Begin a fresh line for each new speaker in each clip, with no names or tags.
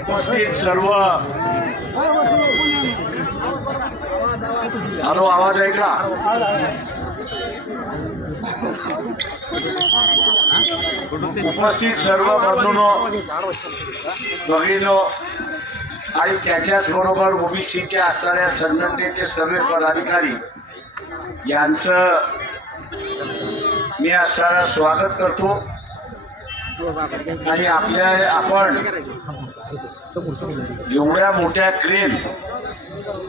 उपस्थित सर्व हॅलो आवाज आहे का? उपस्थित सर्व बंधूनो भगिनो आणि त्याच्याच बरोबर ओबीसीच्या असणाऱ्या संघटनेचे सर्व पदाधिकारी यांचं मी असणारा स्वागत करतो. आणि आपल्या आपण एवढ्या मोठ्या क्रेन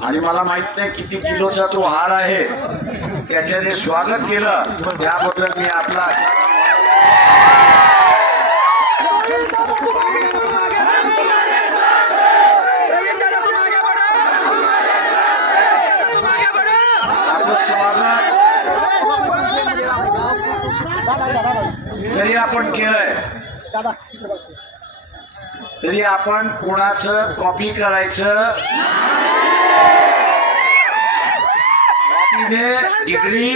आणि मला माहीत नाही किती किलोचा तो हार आहे त्याच्याने स्वागत केलं. त्याबद्दल मी आपला जरी आपण केलंय तरी आपण कोणाचं कॉपी करायचं? कॉपीने डिग्री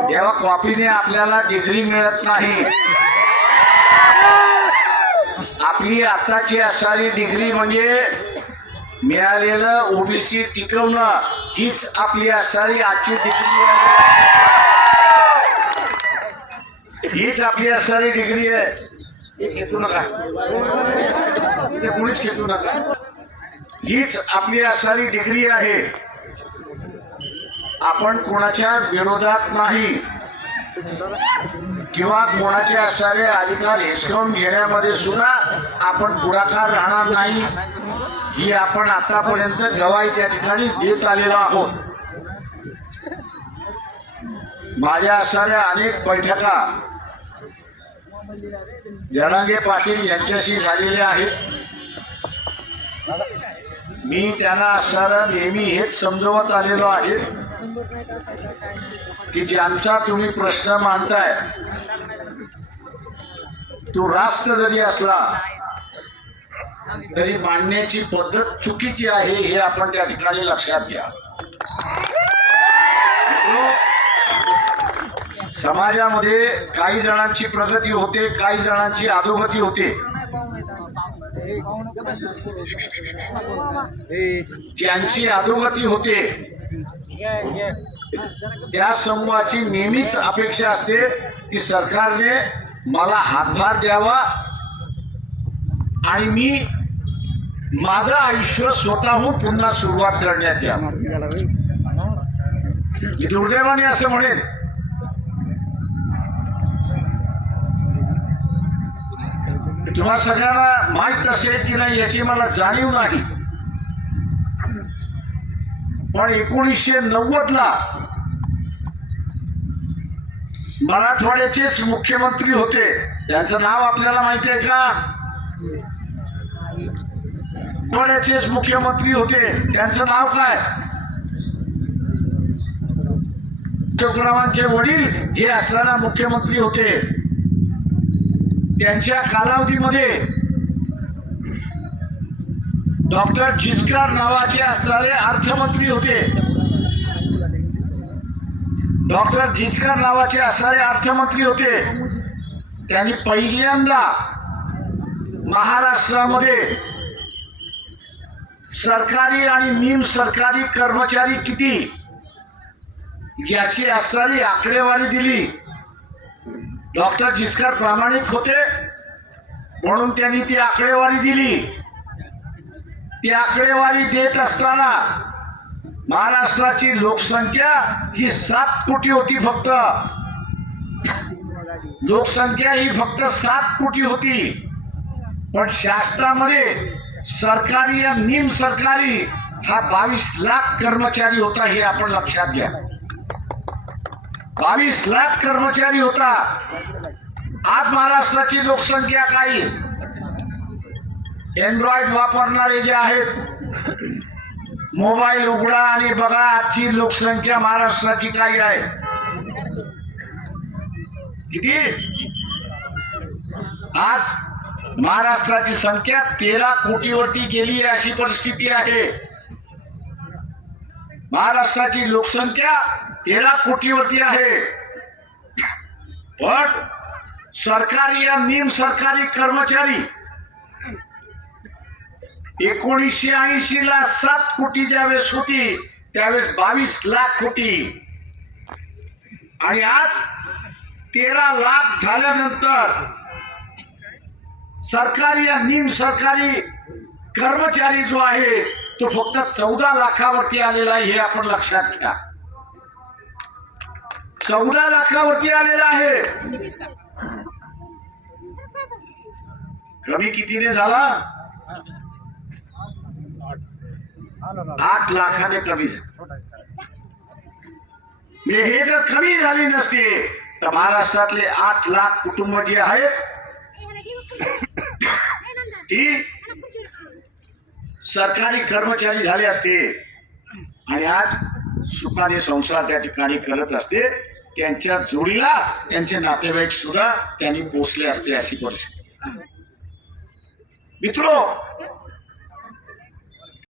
तेव्हा कॉपीने आपल्याला डिग्री मिळत नाही. आपली आताची असणारी डिग्री म्हणजे मिळालेलं ओबीसी टिकवणं. हीच आपली असणारी आजची डिग्री आहे. हीच आपली असणारी डिग्री आहे. घेतू खेचू नका. ते कोणीच खेचू नका. हीच आपली असणारी डिग्री आहे. आपण कोणाच्या विरोधात नाही. किंवा कोणाचे असणारे अधिकार हिसकावून घेण्यामध्ये सुद्धा आपण पुढाकार राहणार नाही. ही आपण आतापर्यंत गवाही त्या ठिकाणी देत आलेलो आहोत. माझ्या असणाऱ्या अनेक बैठका जनांगे पाटील यांच्याशी झालेल्या आहेत. मी त्यांना असणारा नेहमी हेच समजवत आलेलो आहे की ज्यांचा तुम्ही प्रश्न मांडताय तो रास्त जरी असला तरी मांडण्याची पद्धत चुकीची आहे हे आपण त्या ठिकाणी लक्षात घ्या. समाजामध्ये काही जणांची प्रगती होते काही जणांची अधोगती होते. ज्यांची अधोगती होते त्या समूहाची नेहमीच अपेक्षा असते की सरकारने मला हातभार द्यावा आणि मी माझं आयुष्य स्वतःहून पुन्हा सुरुवात करण्यात या दुर्दैवाने असं म्हणेन तुम्हा सगळ्यांना माहीत असेल की नाही याची मला जाणीव नाही. पण एकोणीसशे नव्वद ला मराठवाड्याचेच मुख्यमंत्री होते. त्यांचं नाव आपल्याला माहिती आहे का? मराठवाड्याचेच मुख्यमंत्री होते. त्यांचं नाव काय? अशोकरावांचे वडील हे असताना मुख्यमंत्री होते. त्यांच्या कालावधीमध्ये डॉक्टर जिचकार नावाचे असणारे अर्थमंत्री होते. डॉक्टर जिचकार नावाचे असणारे अर्थमंत्री होते. त्यांनी पहिल्यांदा महाराष्ट्रामध्ये सरकारी आणि निम सरकारी कर्मचारी किती याची असणारी आकडेवारी दिली. डॉक्टर जिस्कर प्रामाणिक होते म्हणून त्यांनी ती आकडेवारी दिली. ती आकडेवारी देत असताना महाराष्ट्राची लोकसंख्या ही सात कोटी होती फक्त. लोकसंख्या ही फक्त सात कोटी होती. पण शासनामध्ये सरकारी या निम सरकारी हा बावीस लाख कर्मचारी होता हे आपण लक्षात घ्या. बावीस लाख कर्मचारी होता. आज महाराष्ट्राची लोकसंख्या काही. अँड्रॉइड वापरणारे जे आहेत मोबाईल उघडा आणि बघा आजची लोकसंख्या महाराष्ट्राची काय आहे. किती? आज महाराष्ट्राची संख्या तेरा कोटीवरती गेली आहे अशी परिस्थिती आहे. महाराष्ट्राची लोकसंख्या तेरा कोटीवरती आहे. पण सरकारी या निम सरकारी कर्मचारी एकोणीसशे ऐंशी ला सात कोटी ज्यावेळेस होती त्यावेळेस बावीस लाख कोटी आणि आज तेरा लाख झाल्यानंतर सरकारी या निम सरकारी कर्मचारी जो आहे तो फक्त चौदा लाखावरती आलेला आहे हे आपण लक्षात घ्या. चौदा लाखावरती आलेला आहे. कमी कितीने झाला? आठ लाखाने कमी झाले. हे जर कमी झाली नसते तर महाराष्ट्रातले आठ लाख कुटुंब जे आहेत ती सरकारी कर्मचारी झाले असते. आणि आज सुखाने संसार त्या ठिकाणी करत असते. त्यांच्या जोडीला त्यांचे नातेवाईक सुद्धा त्यांनी पोचले असते अशी परिस्थिती. मित्रो